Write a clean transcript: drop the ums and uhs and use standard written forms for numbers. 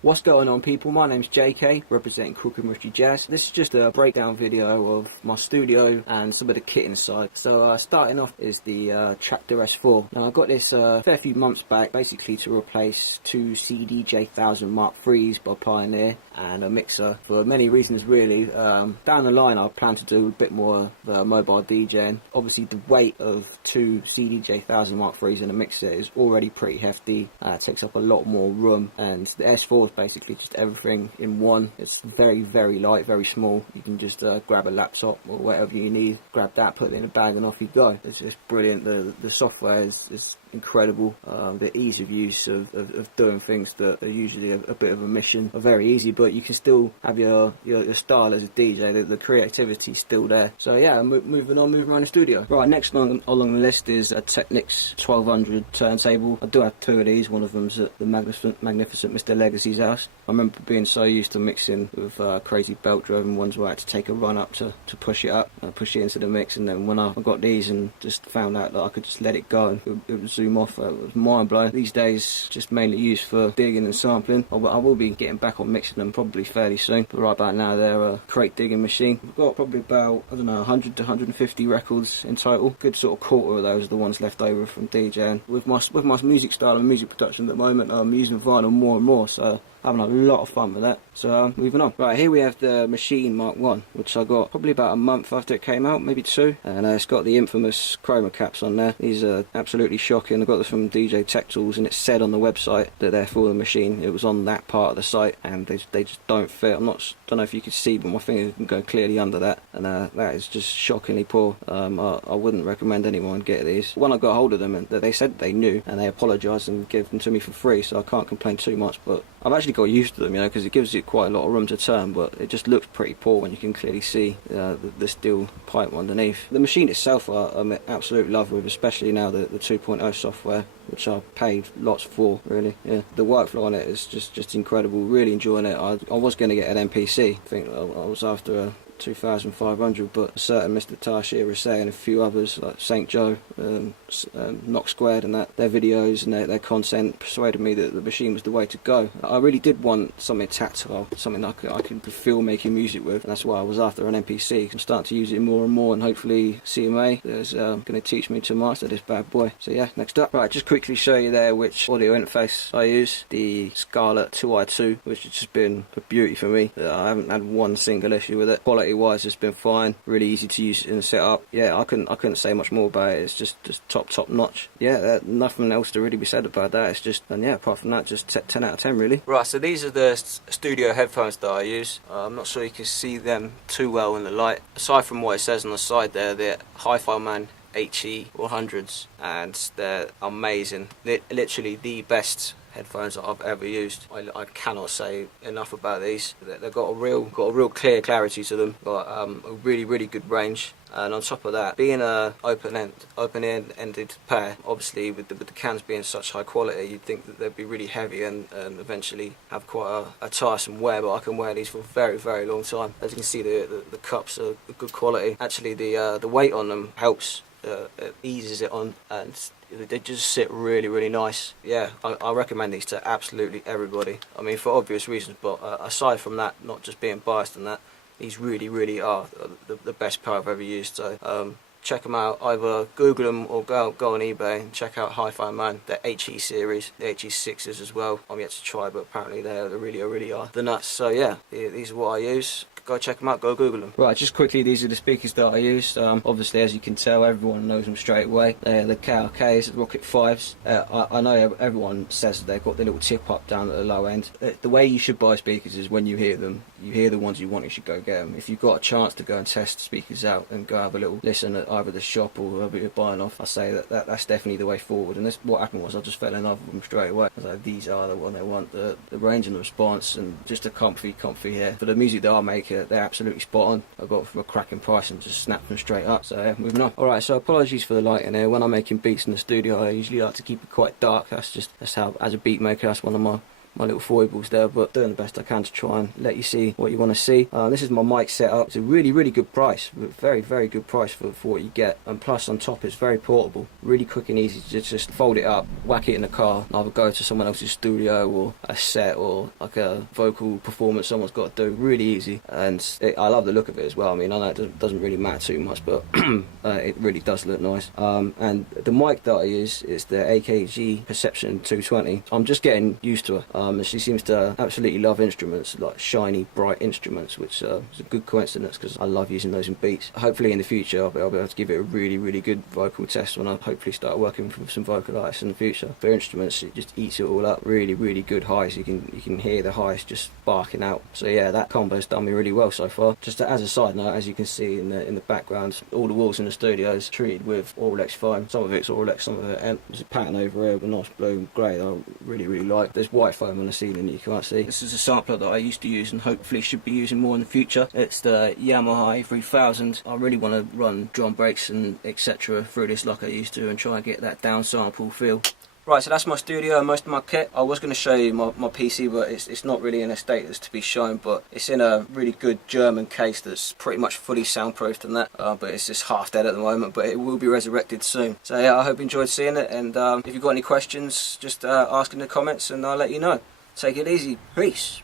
What's going on, people? My name's JK, representing Crook and Richie Jazz. This is just a breakdown video of my studio and some of the kit inside. So starting off is the Tractor S4. Now I got this a fair few months back, basically to replace two Cmj 1000 Mark IIIs by Pioneer and a mixer for many reasons really. Down the line I plan to do a bit more mobile DJing. Obviously the weight of two Cmj 1000 Mark IIIs and a mixer is already pretty hefty. It takes up a lot more room, and the S4 basically just everything in one. It's very, very light, very small. You can just grab a laptop or whatever you need, grab that, put it in a bag, and off you go. It's just brilliant. The software is incredible. The ease of use of doing things that are usually a bit of a mission are very easy, but you can still have your style as a DJ. The creativity's still there. So yeah, moving around the studio. Right, next along the list is a Technics 1200 turntable. I do have two of these. One of them's at the magnificent Mr. Legacy's house. I remember being so used to mixing with crazy belt driven ones where I had to take a run up to push it up, push it into the mix, and then when I got these and just found out that I could just let it go and it would zoom off, it was mind blowing. These days just mainly used for digging and sampling. I will be getting back on mixing them probably fairly soon, but right about now they're a crate digging machine. We've got probably about, I don't know, 100 to 150 records in total. Good sort of quarter of those are the ones left over from DJing. With my music style and music production at the moment, I'm using vinyl more and more, so having a lot of fun with that. So moving on. Right, here we have the Machine Mark 1, which I got probably about a month after it came out, maybe two, and it's got the infamous chroma caps on there. These are absolutely shocking. I got this from DJ Tech Tools, and it said on the website that they're for the Machine. It was on that part of the site, and they just don't fit. Don't know if you can see, but my finger can go clearly under that, and that is just shockingly poor. I wouldn't recommend anyone get these. When I got hold of them, and they said they knew, and they apologised and gave them to me for free, so I can't complain too much. But I've actually got used to them, you know, because it gives you quite a lot of room to turn, but it just looks pretty poor when you can clearly see the steel pipe underneath. The machine itself I'm an absolute love with, especially now the 2.0 software, which I paid lots for, really. Yeah, the workflow on it is just incredible. Really enjoying it. I was going to get an MPC. I think I was after a 2500, but a certain Mr. Tashir Rasay and a few others like St. Joe, Knock Squared and that, their videos and their content persuaded me that the machine was the way to go. I really did want something tactile, something I could feel making music with, and that's why I was after an MPC. I'm starting to use it more and more, and hopefully CMA is going to teach me to master this bad boy. So yeah, next up. Right, just quickly show you there which audio interface I use. The Scarlett 2i2, which has just been a beauty for me. I haven't had one single issue with it. Quality wise it's been fine, really easy to use in the setup. Yeah, I couldn't say much more about it. It's just top notch. Yeah, nothing else to really be said about that. It's just, and yeah, apart from that, just 10 out of 10 really. Right, so these are the studio headphones that I use. I'm not sure you can see them too well in the light. Aside from what it says on the side there, they're Hi-Fi Man HE 100s, and they're amazing. They're literally the best headphones that I've ever used. I cannot say enough about these. They've got a real clear clarity to them. Got a really good range. And on top of that, being a open-ended pair, obviously with the cans being such high quality, you'd think that they'd be really heavy and eventually have quite a tiresome wear. But I can wear these for a very long time. As you can see, the cups are good quality. Actually, the weight on them helps. It eases it on, and they just sit really nice. Yeah, I recommend these to absolutely everybody. I mean, for obvious reasons, but aside from that, not just being biased on that, these really are the best pair I've ever used. So check them out. Either Google them or go on eBay and check out Hi-Fi Man, the HE series, the HE6s as well. I'm yet to try, but apparently they really are the nuts. So yeah, these are what I use. Go check them out, go Google them. Right, just quickly, these are the speakers that I use. Obviously, as you can tell, everyone knows them straight away. They're the KRKs, the Rocket 5s. I know everyone says that they've got the little tip up down at the low end. The way you should buy speakers is when you hear them. You hear the ones you want, you should go get them. If you've got a chance to go and test speakers out and go have a little listen at either the shop or whoever you're buying off, I say that's definitely the way forward. And what happened was I just fell in love with them straight away. I was like, these are the one I want. The range and the response, and just a comfy here. For the music that I make, they're absolutely spot on. I got it for a cracking price and just snapped them straight up. So yeah, moving on. Alright, so apologies for the lighting here. When I'm making beats in the studio, I usually like to keep it quite dark. That's how, as a beat maker, that's one of my my little foibles there, but doing the best I can to try and let you see what you want to see. This is my mic setup. It's a really good price, very good price for what you get, and plus on top it's very portable, really quick and easy to just fold it up, whack it in the car, and either go to someone else's studio or a set or like a vocal performance someone's got to do. Really easy, and I love the look of it as well. I mean, I know it doesn't really matter too much, but it really does look nice. And the mic that I use is the AKG Perception 220. I'm just getting used to her. And she seems to absolutely love instruments, like shiny, bright instruments, which is a good coincidence because I love using those in beats. Hopefully in the future I'll be able to give it a really good vocal test when I hopefully start working with some vocal artists in the future. For instruments, it just eats it all up. Really good highs. You can hear the highs just barking out. So yeah, that combo's done me really well so far. Just as a side note, as you can see in the background, all the walls in the studio is treated with Aurex foam. Some of it's Aurex, some of it there's a pattern over here with a nice blue and grey that I really like. There's white foam on the ceiling you can't see. This is a sampler that I used to use and hopefully should be using more in the future. It's the Yamaha A3000. I really want to run drum breaks and etc. through this like I used to and try and get that down sample feel. Right, so that's my studio and most of my kit. I was going to show you my PC, but it's not really in a state that's to be shown, but it's in a really good German case that's pretty much fully soundproofed and that, but it's just half dead at the moment, but it will be resurrected soon. So yeah, I hope you enjoyed seeing it, and if you've got any questions, just ask in the comments and I'll let you know. Take it easy. Peace.